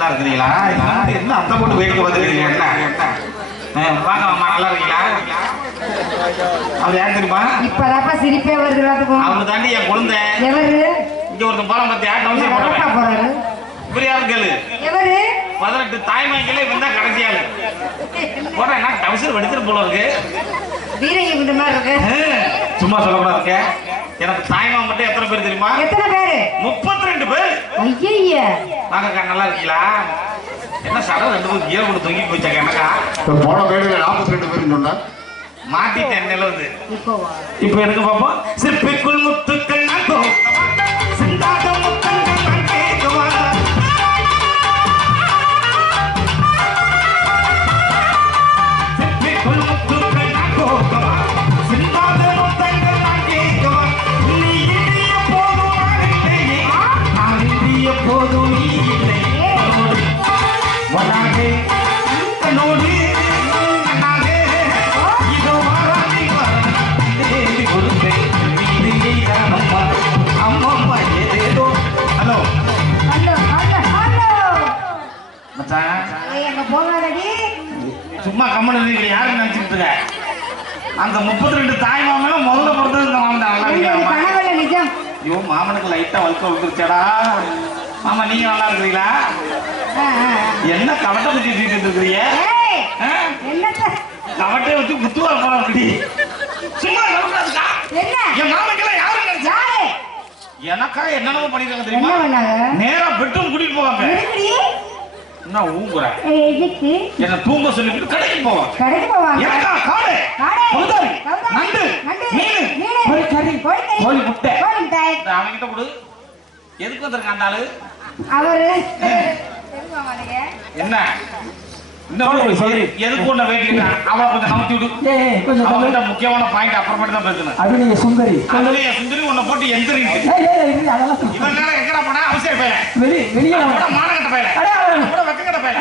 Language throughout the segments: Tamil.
நல்லா இருக்கிறீங்களா என்ன அத்தை போட்டு வேடிக்கை பார்த்துருக்கீங்க என்ன? வாங்க அம்மா நல்லா இருக்கீங்களா? அவர் யார் தெரியுமா? இப்பதாப்பா சிரிப்பே வருது அவங்க தாண்டி என் குழந்தை. எவரு? இங்க ஒருத்தன் போறான் டவுன்ஷிப் எவரப்பா போறவன் போறாரு? இவர் யாரு கேளு? எவரு? பதினெட்டு தாய்மாய்களே இவன் தான் கடைசி ஆளு. போறா என்ன டவுசர் வெடிச்சிட்டு போல இருக்கு. வீரங்க குண்டு மாதிரி இருக்கு. சும்மா சொல்லக்கூடாது எனக்கு தாய்மா மட்டும் எத்தனை பேர் தெரியுமா? எத்தனை பேரு? முப்பத்தி ரெண்டு பேர். ஐயய்ய. வாங்கக்கா நல்லா இருக்கீங்களா? என்ன சடம் ரெண்டு பேரும் கீழே கொண்டு தொங்கி போச்சாங்க என்னக்கா? இப்ப போன மேடையில் நாற்பத்தி ரெண்டு பேர் சொன்னா? மாட்டிட்டேன் நிலவுது. இப்ப எனக்கு பாப்போம். சிற்பிக்குள் முத்துக்கள் கம்மன் இருக்கீங்க யாரும் நினைச்சிட்டு இருக்க? அந்த முப்பத்தி ரெண்டு தாய் மாமனும் முதல்ல பிறந்தது இந்த மாமன் தான். ஐயோ மாமனுக்கு லைட்டா வழுக்க விழுந்துருச்சாடா மாமா நீங்க நல்லா இருக்கிறீங்களா. என்ன கவட்டை வச்சு தீட்டு இருக்கிறீங்க? கவட்டை வச்சு குத்துவா போறா அப்படி. சும்மா என் மாமனுக்கெல்லாம் யாரும் நினைச்சா? எனக்கா என்னென்னமோ பண்ணிருக்காங்க தெரியுமா? நேரா பெட்ரூம் கூட்டிட்டு போவாங்க என்ன ஊங்குறேன். ஏய், எதுக்கு? என்ன தூங்க சொல்லிட்டு கடைக்கு போவாங்க. கடைக்கு போவாங்க. எனக்கா காடு. காடை, கௌதாரி, நண்டு. நண்டு, மீன். மீனு, கோழி கறி. கோழிக்கறி, கோழி முட்டை. கோழி மிட்டாய். இந்த அவன்கிட்ட கொடு. எதுக்கு வந்திருக்கான் அந்த ஆளு? அவரு? என்ன? எதுக்கு முக்கியமான பாயிண்ட் அப்புறமேட்டு தான் பேசணும் அபிநய சுந்தரி. அதுலயே சுந்தரி உன்னை போட்டு எந்திரிட்டு. இவன் நேரம் எங்கடா போனா? அவசியம் வெளி வெளியே மானகட்ட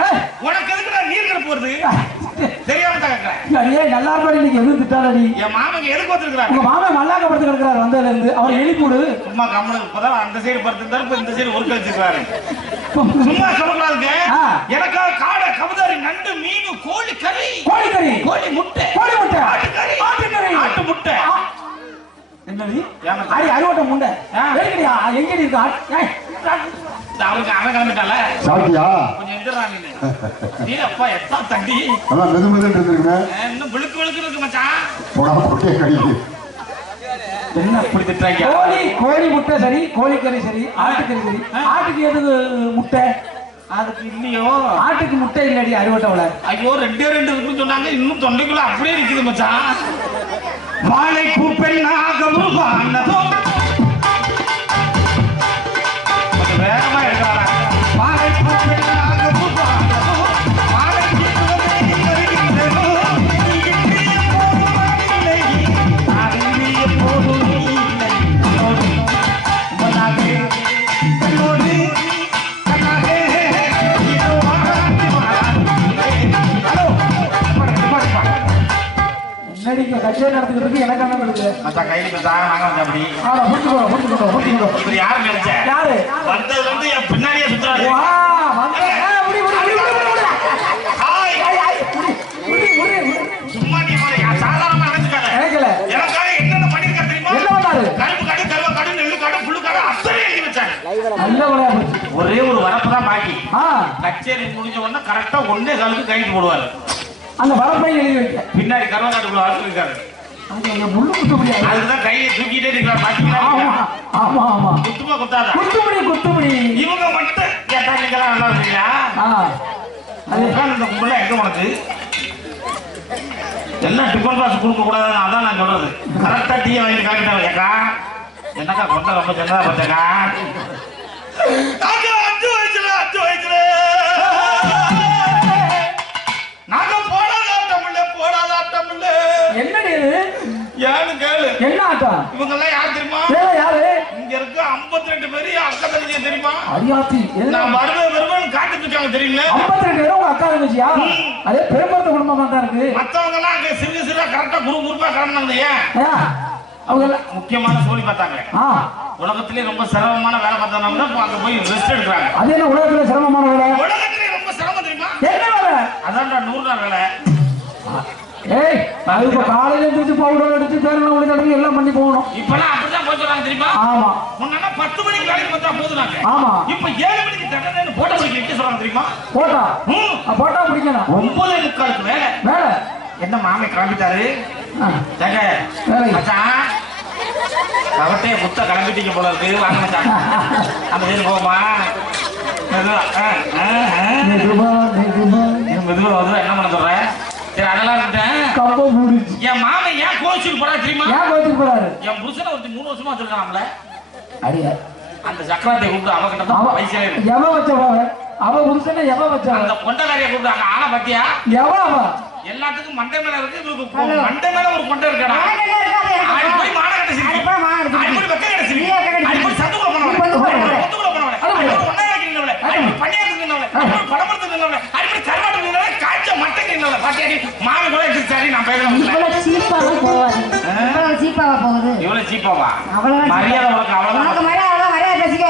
ஏய். உனக்கு எதுக்குடா நீர் கிடப்பு வருது தெரியாம தான் அடியே நல்லா இன்னைக்கு எதுவும் திட்டாதடி என் மாமங்க எதுக்கு உங்க மாமன் மல்லாக்க படுத்து கிடக்குறாரு வந்ததுல இருந்து அவர் எழுப்பிவிடு. சும்மா கம்மனுக்கு இப்பதான் அந்த சைடு படுத்திருந்தாரு இப்ப இந்த சைடு ஒர்க் வச்சிருக்காரு சும்மா சொல்லக்கூடாதுங்க. எனக்கா காடை கபதாரி நண்டு மீன் கோழி கறி. கோழிக்கறி கோழி முட்டை. கோழி முட்டை. ஆட்டுக்கறி. ஆட்டுக்கறி. ஆட்டு முட்டை. என்னடி. அடி அறுவட்டை முண்டை. ஆ. எங்கடியா எங்கடி இருக்கு? அவனுக்கு அவன் கிளம்பிட்டால? சாப்பிட்டியா? கொஞ்சம் எந்திரா நீ நீ அப்பா எத்தா தண்டி அதான் மெது மெதுன்னு இருந்திருக்கேன் இன்னும் விழுக்கு விழுக்கு இருக்கு மச்சான். கொட்டையை கடிக்கு என்ன அப்படி கோழி கோழி முட்டை சரி கோழிக்கறி சரி ஆட்டுக்கறி சரி. ஆட்டுக்கு எதுக்கு முட்டை? அதுக்கு இல்லையோ. ஆட்டுக்கு முட்டை இல்லடி அறுவட்டை ஐயோ ரெண்டே ரெண்டு இருக்குன்னு சொன்னாங்க. இன்னும் தொண்டைக்குள்ள அப்படியே இருக்குது மச்சான். வாழை பூ பெண்ணாகவும் வாழ்ந்ததோ இங்க கச்சேரி நடந்துக்கிட்டு இருக்கு எனக்கு என்ன நடக்குது மச்சான் கையில மச்சான் நாங்க வந்தோம் அப்படி. ஆ புடிச்சுக்கோ புடிச்சுக்கோ புடிச்சுக்கோ இவர் யாரு நினைச்ச யாரு? வந்ததுல இருந்து என் பின்னாடியே சுத்துறாரு. வா வந்து ஹாய். சும்மா நீ யா, சாதாரணமா நினைச்சுக்காத. கேட்கல எனக்காக என்னென்ன பண்ணிருக்க தெரியுமா? என்ன பண்ணாரு? கருப்பு காடு கருவ காடு நெல்லு காடு புல்லு காடு அத்தனை எழுதி வச்சாங்க நல்ல விளையா போச்சு. ஒரே ஒரு வரப்பு தான் பாக்கி. கச்சேரி முடிஞ்ச உடனே கரெக்டா ஒன்னே காலுக்கு கைட்டு போடுவாரு. அந்த வரப்பை எழுதி வைக்க. பின்னாடி கருவ காட்டுக்குள்ள வரப்பு இருக்காரு அங்க இங்க முள்ளு குத்த முடியாது. அதுக்குதான் கையை தூக்கிட்டே இருக்கிறார் பாத்தீங்களா? ஆமா ஆமா ஆமா. குத்துமா குத்தாதா? குத்துமணி குத்துமணி இவங்க மட்டும் கேட்டா நீங்களாம் நல்லா இருக்கீங்களா? அது இந்த கும்பல எங்க உனக்கு? எல்லாம் டிஃபன் பாக்ஸ் கொடுக்க கூடாதுன்னு அதான் நான் சொல்றது. கரெக்டா டீயை வாங்கி காக்கிட்டாங்க ஏக்கா. என்னக்கா கொண்ட ரொம்ப சின்னதா பார்த்தேக்கா நாங்க அஞ்சு வயசுல அஞ்சு வயசுல. என்னடி இது? ஏன்னு கேளு? என்ன ஆட்டம் இவங்க எல்லாம் யார் தெரியுமா? வேற யாரு? இங்க இருக்க 52 ரெண்டு பேரு அக்கா தங்கச்சி தெரியுமா? அரியாத்தி நான் வருவேன் வருவேன் காத்துட்டு இருக்காங்க தெரியுங்களா ஐம்பத்தி ரெண்டு பேரும் உங்க அக்கா தங்கச்சியா? அதே பெரும்படுத்த குடும்பமா தான் இருக்கு. மத்தவங்க எல்லாம் அங்க சிறு சிறுவா கரெக்டா குரு குருப்பா கிளம்பினாங்க ஏன்? அவங்க முக்கியமான சோழி பார்த்தாங்க. உலகத்திலே ரொம்ப சிரமமான வேலை பார்த்தவங்க தான் அங்க போய் ரெஸ்ட் எடுக்கிறாங்க. அது என்ன உலகத்துல சிரமமான வேலை? உலகத்திலே நூறு நாள் வேலை. ஏய் அது இப்ப காலையில எழுந்திரிச்சு பவுடர் அடிச்சு பேரெல்லாம் உள்ள தடவை எல்லாம் பண்ணி போகணும். இப்பெல்லாம் அப்படிதான் போய் சொல்றாங்க தெரியுமா? ஆமா. முன்னா பத்து மணிக்கு வேலைக்கு வந்தா போதுனாங்க ஆமா. இப்ப ஏழு மணிக்கு தண்டனை போட்ட மணிக்கு நிக்க சொல்றாங்க தெரியுமா? போட்டா? போட்டா பிடிக்கணும் ஒன்பதே முக்காலுக்கு வேலை வேலை என்ன மாமி கிளம்பிட்டாரு? அவட்டே புத்த கிளம்பிட்டீங்க போல இருக்கு. வாங்க மச்சான் அந்த சைடு போமா மெதுவா மெதுவா. என்ன பண்ண சொல்ற? சரி அதெல்லாம் கம்ப என் மாமன் ஏன் கோச்சுக்கு போறா தெரியுமா? ஏன் கோச்சுக்கு போறாரு? என் புருஷனை ஒருத்தி மூணு வருஷமா வச்சிருக்கான்ல அடியா. அந்த சக்கரத்தை கூப்பிட்டு அவகிட்ட தான் அவ பைசா இருக்கு. எவ வச்சவ அவ புருஷனை எவ வச்சவ அந்த கொண்டக்காரியை கூப்பிட்டு அங்க ஆளை பத்தியா எவ அவ எல்லாத்துக்கும் மண்டை மேல இருக்கு இவருக்கு மண்டை மேல ஒரு கொண்டை இருக்கடா? எனக்கு என்ன இருக்கு, அது. போய் கட்ட சிரிக்கி ஆடி போய் கட்ட போய் வெக்க கட்ட கட்ட ஆடி போய் போய் போய் போய் ஆடி போய் கருவாட்டுக்கு நின்னவளே காய்ச்ச மட்டைக்கு மாமி கூட எடுத்துச்சாரி நான் பேசல இவ்வளவு போகாது இவ்வளவு சீப்பாவா போகுது. இவ்வளவு சீப்பாவா? மரியாதை உனக்கு உனக்கு மரியாதை பேசிக்க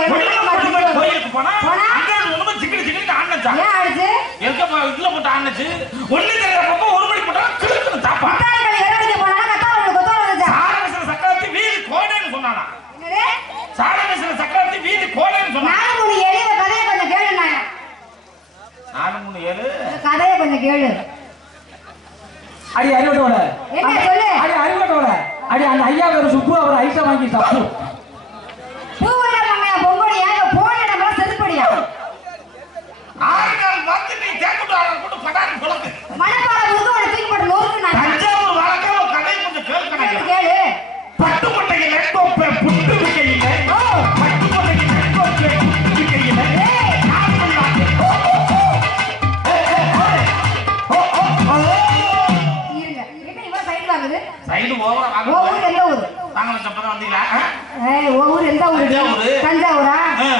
மாட்டேன். கோயிலுக்கு போனா போனா? அங்க ஒண்ணுமே சிக்கடி சிக்கடி ஆனச்சா ஏன் அடிச்சு எதுக்கு இதுல போட்டு ஆனச்சு ஒண்ணு தெரியாதப்போ ஒரு மணி போட்டா கிழக்கு தாப்பா ஓவரா வாங்க ஊர் எந்த ஊர்? நாங்களும் சப்பதான் வந்தீங்களா? ஆ? ஏய் ஊர் எந்த ஊர்? தஞ்சாவூரு. தஞ்சாவூரா.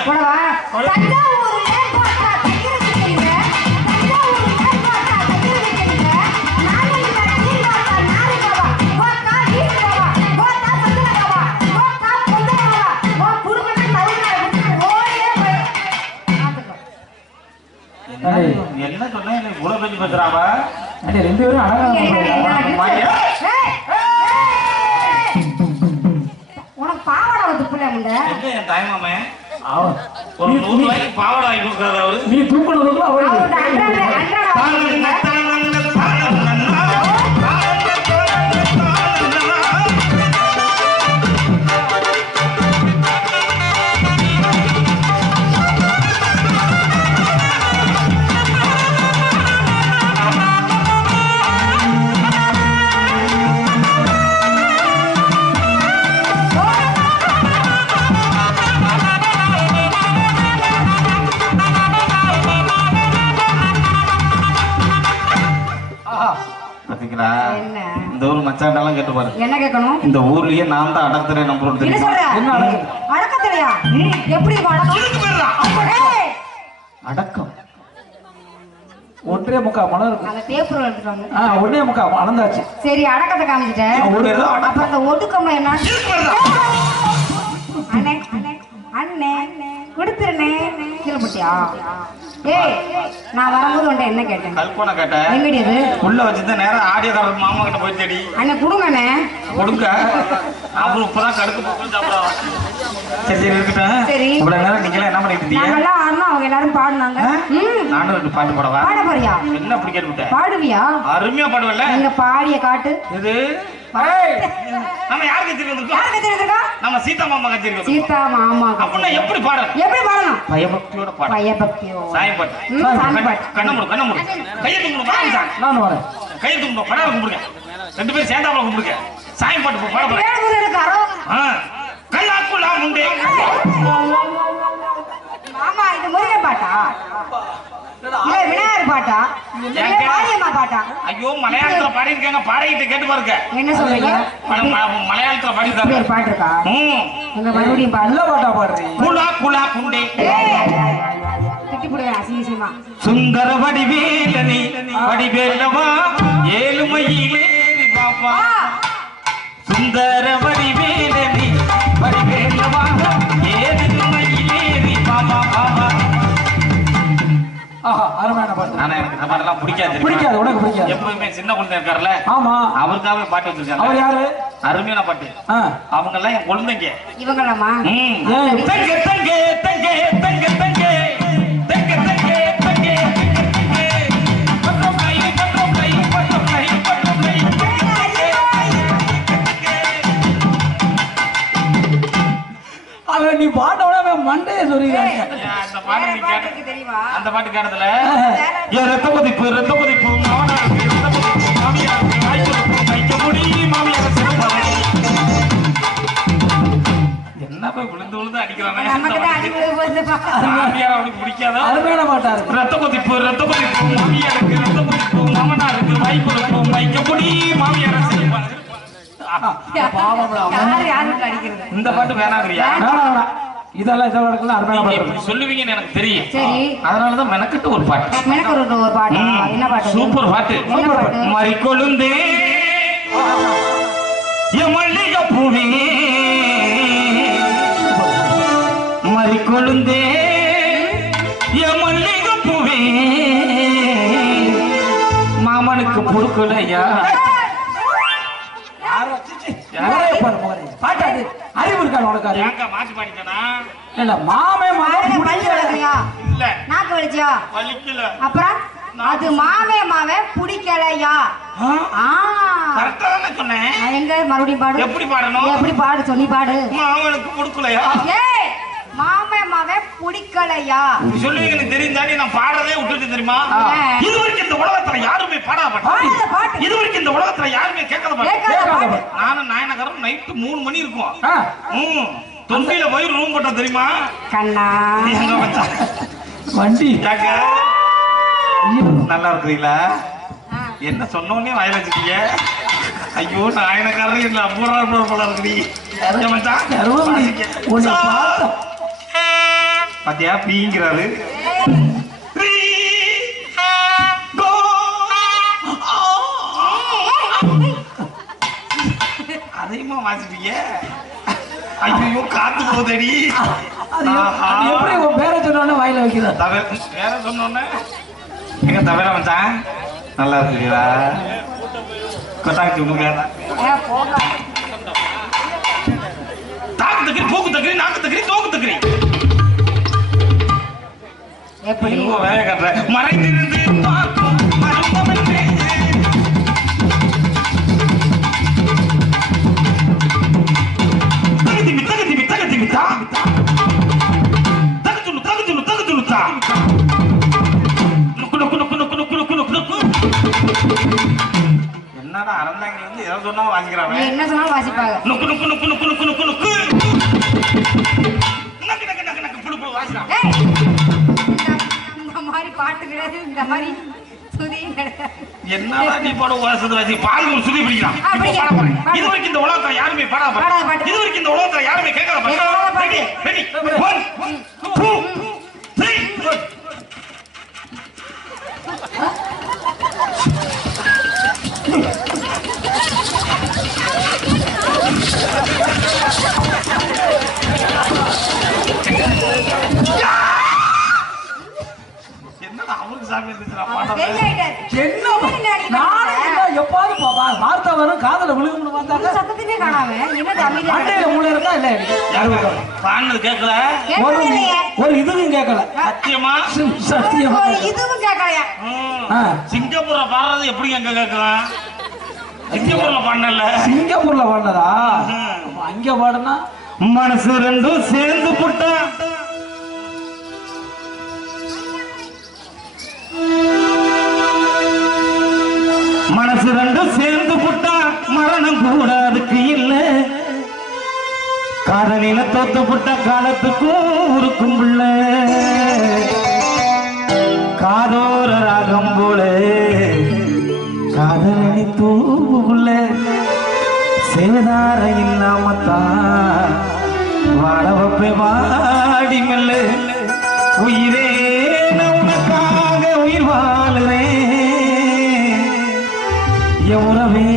போடவா. போடு. தஞ்சாவூர்ல போட்டா தைக்கிற வைக்கிறீங்க தஞ்சாவூர்ல போட்டா தைக்கிற வைக்கிறீங்க முண்டை என் தாய்மாமே? அவன் ஒரு நூறு ரூபாய்க்கு பாவாடை வாங்கி கொடுக்குறாரு அவரு. நீ தூக்கணுக்கு அவரோட இந்த ஊர்லயே நான் தான் அடக்குறேன் என்ன அடக்கம்? ஒன்றே முக்கா மலம் இருக்கும். ஒன்னே முக்கா அளந்தாச்சு சரி அடக்கத்தை காமிச்சிட்டேன். ஒரு ஏதோ அடக்கம். அப்ப அந்த ஒடுக்கம் என்ன? அண்ணே அண்ணே அண்ணே. போட்டியா ஏய் நான் வரும்போது உன்ட்ட என்ன கேட்டேன்? கல்பனை கேட்ட எங்கடி அது உள்ள நேரம் ஆடியோக்காரர் மாமா கிட்ட போய் தேடி. அண்ணே கொடுங்கண்ணே. கொடுங்க. அப்புறம் இப்பதான் கடுக்கு போட்டு சாப்பிடுவாங்க சரி சரி இருக்கட்டும். சரி. இவ்வளவு நேரம் நீங்க என்ன பண்ணிட்டு இருந்தீங்க? நாங்கெல்லாம் ஆடணும் அவங்க எல்லாரும் பாடுனாங்க. நானும் ரெண்டு பாட்டு பாடவா? பாட போறியா? என்ன பாடுவியா? அருமையா பாடுவல்ல? எங்க பாடிய காட்டு. இது நம்ம யார் கச்சேரி வந்திருக்கோம்? யார் நம்ம சீதா மாமா கச்சேரி வந்திருக்கோம். சீதா மாமா எப்படி பாடணும்? எப்படி பாடணும்? பயபக்தியோட பாடணும். பயபக்தியோ சாயம் பாட்டு ம், சாமி பாட்டு. கண்ண மூடு கண்ண மூடு. கையை கும்பிடு வாங்க சார் நான் வரேன். கையை கும்பிடு படம் கும்பிடுங்க. ரெண்டு பேரும் சேர்ந்தாப்புல கும்பிடுங்க. சாயம் பாட்டு பாட போறேன் கல்லாக்குள்ளா முண்டே. மாமா இது முருகன் பாட்டா? விநாயகர் பாட்டா? மாரியம்மா பாட்டா? ஐயோ மலையாளத்துல பாடியிருக்காங்க. பாடிக்கிட்டு கேட்டு பாருங்க. என்ன சொல்றீங்க? மல- மல- மலையாளத்துல இப்படி பாடியிருக்காங்க ஒரு பாட்டு இருக்கா? உங்க மறுபடியும் பாடு. நல்ல பாட்டா பாடுறீ. குலா குலா குண்டே. சுந்தர வடிவேலனி வடிவேலவா ஏழுமையிலேறி பாப்பா. சுந்தர வடிவேலனி அதெல்லாம் பிடிக்காது. பிடிக்காது உனக்கு பிடிக்காது. எப்பவுமே சின்ன குழந்தை இருக்காருல்ல? ஆமா. அவருக்காகவே பாட்டு வச்சிருக்காங்க அவர் யாரு? அருமையான பாட்டு. அவங்க எல்லாம் என் குழந்தைங்க. இவங்களாமா தங்க தங்க தங்க தங்க தங்க. நீ பாட மண்டைய சொல்லிடுறாங்க அந்த பாட்டு கேட்டதுல என் ரத்த கொதிப்பு ரத்த கொதிப்பு என்ன போய் விழுந்து விழுந்து அடிக்கிறாங்க பிடிக்காதா? அருமையான பாட்டா இருக்கு. ரத்த கொதிப்பு ரத்த கொதிப்பு மாமியாருக்கு ரத்த கொதிப்பு மாமனாருக்கு மை மாமியார் செய்வாங்க பாவம் இந்த பாட்டு வேணாங்கிறியா? இதெல்லாம் இதெல்லாம் இருக்கலாம் அருமையான சொல்லுவீங்கன்னு எனக்கு தெரியும். சரி. அதனாலதான் மெனக்கிட்டு ஒரு பாட்டு. எனக்கு ஒரு ஒரு பாட்டு. என்ன பாட்டு? சூப்பர் பாட்டு. என்ன பாட்டு? மறி கொழுந்தே மல்லிகை பூவே. மறி கொழுந்தே மல்லிகை பூவே. மாமனுக்கு பொறுக்கலையா? பாட்டாது அறிவு இருக்கா உனக்கு ஏங்க அப்புறம்? அது மாமே மாவே பிடிக்கலையா? கரெக்டான எங்க? மறுபடியும் பாடு. எப்படி பாடணும்? எப்படி பாடு? சொல்லி பாடு. மாமனுக்கு மாமமத புடிக்கலையா? சொல்லுவீங்க தெரிந்தாடி நான் பாடுறதே விட்டுட்டு தெரியுமா? இது வரைக்கும் இந்த உலகத்துல யாருமே பாடாமட்டாங்க இது இந்த உலகத்துல யாருமே கேட்கல மாட்டாங்க நானும் நாயனகரம் நைட்டு மூணு மணி இருக்கும். தொண்டில போய் ரூம் போட்ட தெரியுமா? கண்ணா. வண்டி. நல்லா இருக்கிறீங்களா? என்ன சொன்னோன்னே வாயில ஐயோ நாயனக்காரன் என்ன அம்பூரா போல இருக்கிறீங்க. பாத்தியா? பீங்கிறாரு. Oh. அதையுமா வாசிப்பீங்க? ஐயோ காத்து போதடி எப்படி உன் பேரை சொன்னோன்னு வாயில வைக்கிறா தவிர பேரை சொன்னோன்னு. எங்க தவிர வந்தான்? நல்லா இருக்குங்களா கொத்தாக்கு தாக்கு தக்கறி போக்கு தக்கறி நாக்கு தக்கறி தோக்கு தக்கறி எப்படி? வேலை கட்டுற மறைந்திருந்து பார்க்கும் என்னடா அரந்தாங்க வந்து ஏதோ சொன்னா வாசிக்கிறாங்க என்ன சொன்னாலும் வாசிப்பாங்க. நுக்கு நுக்கு நுக்கு நுக்கு நுக்கு நுக்கு நுக்கு. பாட்டு இந்த மாதிரி சுதி என்னடா நீ பாட உலகத்துல நீ பால் பிடிக்கலாம் இப்போ பாட இது வரைக்கும் இந்த உலகத்துல யாருமே பாடாம இது வரைக்கும் இந்த உலகத்துல யாருமே கேட்கல ரெடி மண்டையில? மூளை இருக்கா? இல்ல பாடினது கேட்கல. ஒரு. ஒரு இதுவும் கேட்கல. சத்தியமா? சத்தியமா இதுவும் கேட்கலையா. சிங்கப்பூர்ல பாடுறது எப்படி எங்க கேட்கலாம் சிங்கப்பூர்ல பாடல சிங்கப்பூர்ல பாடினதா? அங்க பாடுனா? மனசு ரெண்டும் சேர்ந்து புட்டா. மனசு ரெண்டும் சேர்ந்து புட்டா. மரணம் கூட அதுக்கு இல்ல காதலில தோத்து புட்ட காலத்துக்கும் உருக்கும் பிள்ள. காதோர ராகம் போல காதலி தூவுள்ள சேதார இல்லாமத்தான் வாழவப்பை வாடி மெல்ல. உயிரே உனக்காக உயிர் வாழுறேன் எவ்வளவே